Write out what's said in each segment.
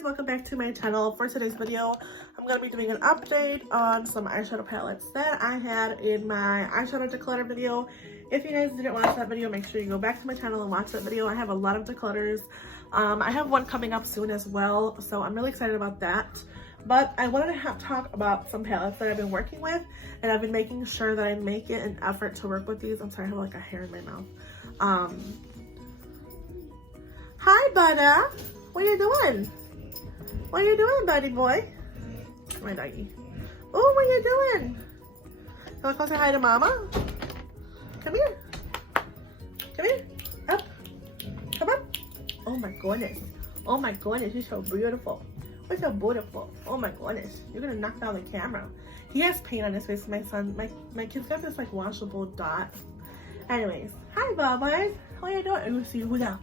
guys, welcome back to my channel. For today's video, I'm going to be doing an update on some eyeshadow palettes that I had in my eyeshadow declutter video. If you guys didn't watch that video, make sure you go back to my channel and watch that video. I have a lot of declutters. I have one coming up soon as well, so I'm really excited about that. But I wanted to talk about some palettes that I've been working with, and I've been making sure that I make it an effort to work with these. I'm sorry, I have like a hair in my mouth. Hi, Butter. What are you doing? What are you doing, buddy boy? My doggy. Oh, what are you doing? You want to come say hi to Mama? Come here. Come here. Up. Come on. Oh my goodness. Oh my goodness, you're so beautiful. You're so beautiful. Oh my goodness. You're gonna knock down the camera. He has paint on his face, my son. My kid's got this like washable dot. Anyways, hi Bubbles. How are you doing? Let's see who's that.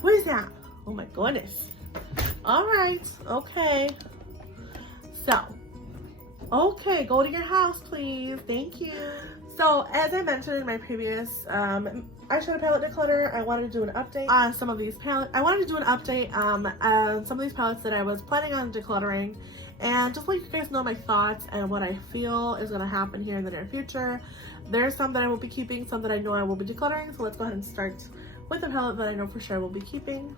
What is that? Oh my goodness. All right. Okay. So, okay, go to your house, please. Thank you. So, as I mentioned in my previous eyeshadow palette declutter, I wanted to do an update on some of these palettes. I wanted to do an update on some of these palettes that I was planning on decluttering, and just let you guys know my thoughts and what I feel is going to happen here in the near future. There's some that I will be keeping, some that I know I will be decluttering, so let's go ahead and start with the palette that I know for sure I will be keeping.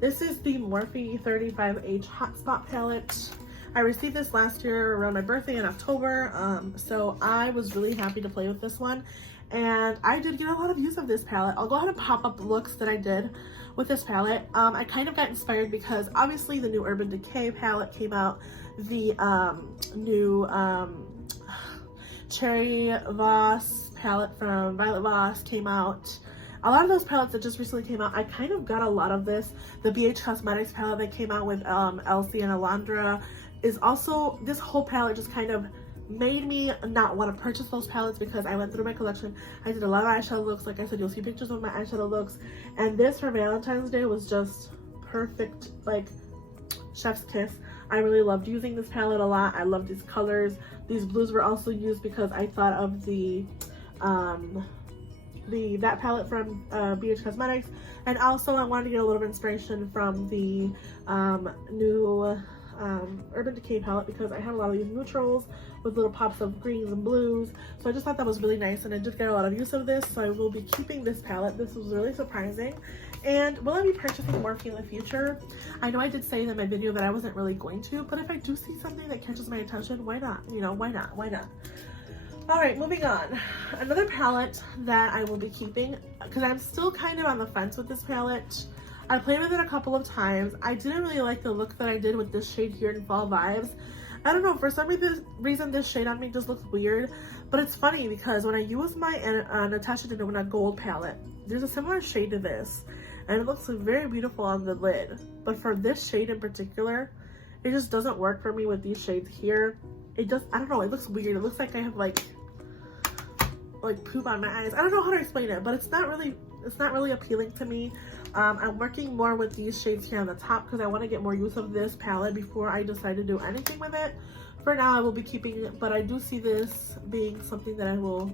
This is the Morphe 35H Hotspot palette. I received this last year around my birthday in October, so I was really happy to play with this one, and I did get a lot of use of this palette. I'll go ahead and pop up the looks that I did with this palette. I kind of got inspired because obviously the new Urban Decay palette came out, the new Cherry Voss palette from Violet Voss came out. A lot of those palettes that just recently came out, I kind of got a lot of this. The BH Cosmetics palette that came out with Elsie and Alondra is also, this whole palette just kind of made me not want to purchase those palettes because I went through my collection. I did a lot of eyeshadow looks. Like I said, you'll see pictures of my eyeshadow looks. And this for Valentine's Day was just perfect, like chef's kiss. I really loved using this palette a lot. I love these colors. These blues were also used because I thought of that palette from BH Cosmetics, and also I wanted to get a little bit of inspiration from the new Urban Decay palette because I had a lot of these neutrals with little pops of greens and blues, so I just thought that was really nice, and I did get a lot of use of this, so I will be keeping this palette. This was really surprising. And will I be purchasing Morphe in the future? I know I did say in my video that I wasn't really going to, but if I do see something that catches my attention, why not? You know, why not? Why not? All right, moving on. Another palette that I will be keeping, because I'm still kind of on the fence with this palette. I played with it a couple of times. I didn't really like the look that I did with this shade here in Fall Vibes. I don't know, for some reason this shade on me just looks weird, but it's funny because when I use my Natasha Denona Gold palette, there's a similar shade to this, and it looks very beautiful on the lid. But for this shade in particular, it just doesn't work for me with these shades here. It just, I don't know, it looks weird. It looks like I have like poop on my eyes. I don't know how to explain it, but it's not really appealing to me. I'm working more with these shades here on the top because I want to get more use of this palette before I decide to do anything with it. For now, I will be keeping it, but I do see this being something that I will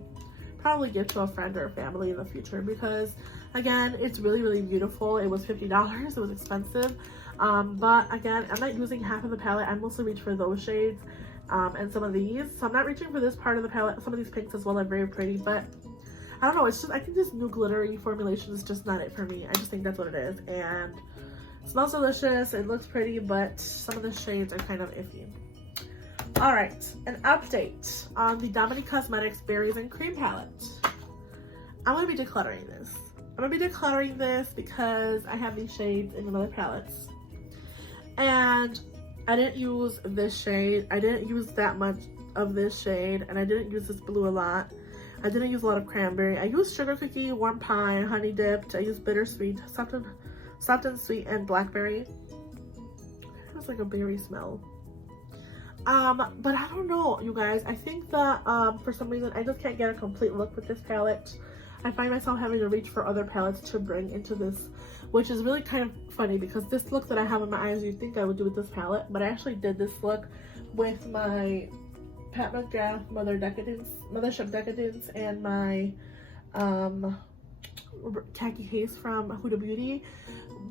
probably give to a friend or a family in the future because, again, it's really, really beautiful. It was $50. It was expensive. But again, I'm not using half of the palette. I mostly reach for those shades and some of these. So I'm not reaching for this part of the palette. Some of these pinks as well are very pretty, but I don't know, it's just, I think this new glittery formulation is just not it for me. I just think that's what it is, and it smells delicious, it looks pretty, but some of the shades are kind of iffy. All right, an update on the Dominique Cosmetics Berries and Cream palette. I'm gonna be decluttering this. I'm gonna be decluttering this because I have these shades in other palettes, and I didn't use this shade. I didn't use that much of this shade, and I didn't use this blue a lot. I didn't use a lot of cranberry. I used sugar cookie, warm pie, honey dipped. I used bittersweet, soft and sweet, and blackberry. It has like a berry smell. But I don't know, you guys. I think that for some reason I just can't get a complete look with this palette. I find myself having to reach for other palettes to bring into this, which is really kind of funny because this look that I have in my eyes, you'd think I would do with this palette, but I actually did this look with my Pat McGrath Mothership Decadence and my khaki haze from Huda Beauty,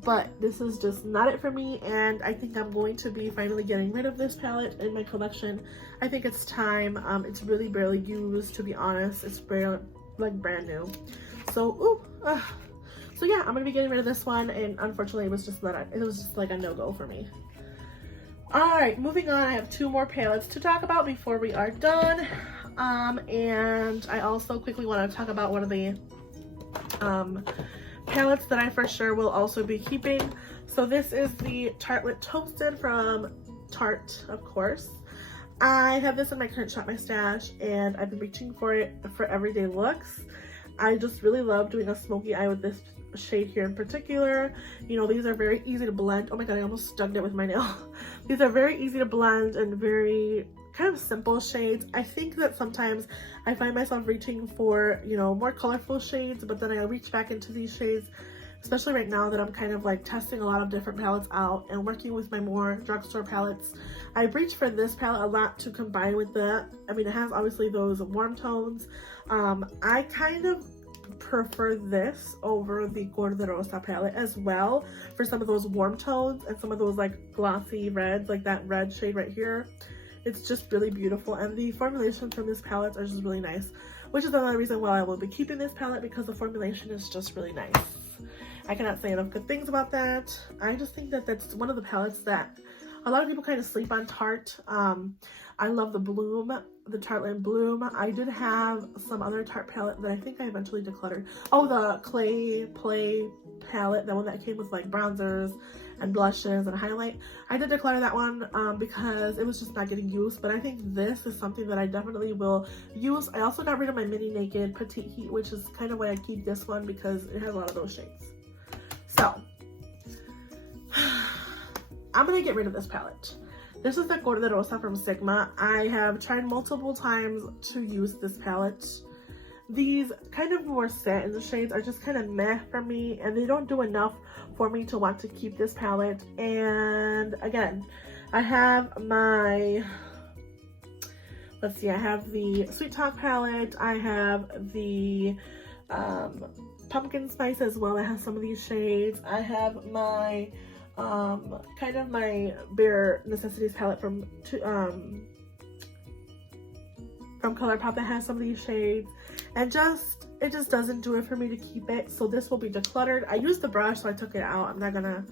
but this is just not it for me, and I think I'm going to be finally getting rid of this palette in my collection. I think it's time. It's really barely used, to be honest. It's barely, like, brand new. So so yeah, I'm gonna be getting rid of this one, and unfortunately it was just like a no-go for me. Alright, moving on, I have 2 more palettes to talk about before we are done. And I also quickly want to talk about one of the palettes that I for sure will also be keeping. So this is the Tartelette Toasted from Tarte, of course. I have this in my current Shop My Stash, and I've been reaching for it for everyday looks. I just really love doing a smoky eye with this shade here in particular. You know, these are very easy to blend. Oh my god, I almost stuck it with my nail. These are very easy to blend and very kind of simple shades. I think that sometimes I find myself reaching for, you know, more colorful shades, but then I reach back into these shades, especially right now that I'm kind of like testing a lot of different palettes out and working with my more drugstore palettes. I reach for this palette a lot to combine with that. I mean, it has obviously those warm tones. I kind of prefer this over the Gorda de Rosa palette as well for some of those warm tones and some of those like glossy reds, like that red shade right here. It's just really beautiful, and the formulations from this palette are just really nice, which is another reason why I will be keeping this palette, because the formulation is just really nice. I cannot say enough good things about that. I just think that that's one of the palettes that a lot of people kind of sleep on Tarte. I love the Bloom, the Tartelette Bloom. I did have some other Tarte palette that I think I eventually decluttered. Oh, the Clay Play palette, the one that came with like bronzers and blushes and highlight. I did declutter that one because it was just not getting used, but I think this is something that I definitely will use. I also got rid of my Mini Naked Petite Heat, which is kind of why I keep this one, because it has a lot of those shades. So I'm gonna get rid of this palette. This is the Gorda de Rosa from Sigma. I have tried multiple times to use this palette. These kind of more satin shades are just kind of meh for me, and they don't do enough for me to want to keep this palette. And again, I have my, let's see, I have the Sweet Talk palette. I have the Pumpkin Spice as well. I have some of these shades. I have my kind of my Bare Necessities palette from ColourPop that has some of these shades, and it just doesn't do it for me to keep it. So this will be decluttered. I used the brush, so I took it out. I'm not gonna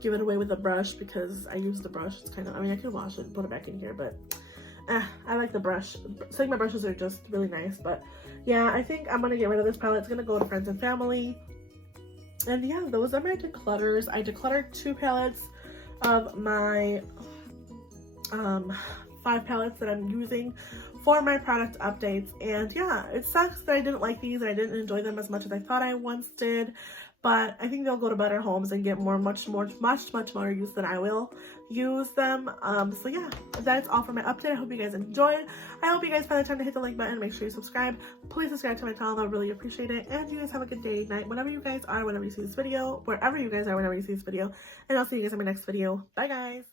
give it away with the brush because I used the brush. It's kind of, I mean, I could wash it and put it back in here, but I like the brush. Sigma brushes are just really nice. But yeah, I think I'm gonna get rid of this palette. It's gonna go to friends and family. And yeah, those are my declutters. I decluttered 2 palettes of my 5 palettes that I'm using for my product updates. And yeah, it sucks that I didn't like these and I didn't enjoy them as much as I thought I once did, but I think they'll go to better homes and get much more use than I will use them. So yeah, that's all for my update. I hope you guys enjoyed. I hope you guys find the time to hit the like button. Make sure you subscribe. Please subscribe to my channel. I really appreciate it. And you guys have a good day, night, whenever you guys are, whenever you see this video, wherever you guys are, whenever you see this video. And I'll see you guys in my next video. Bye guys.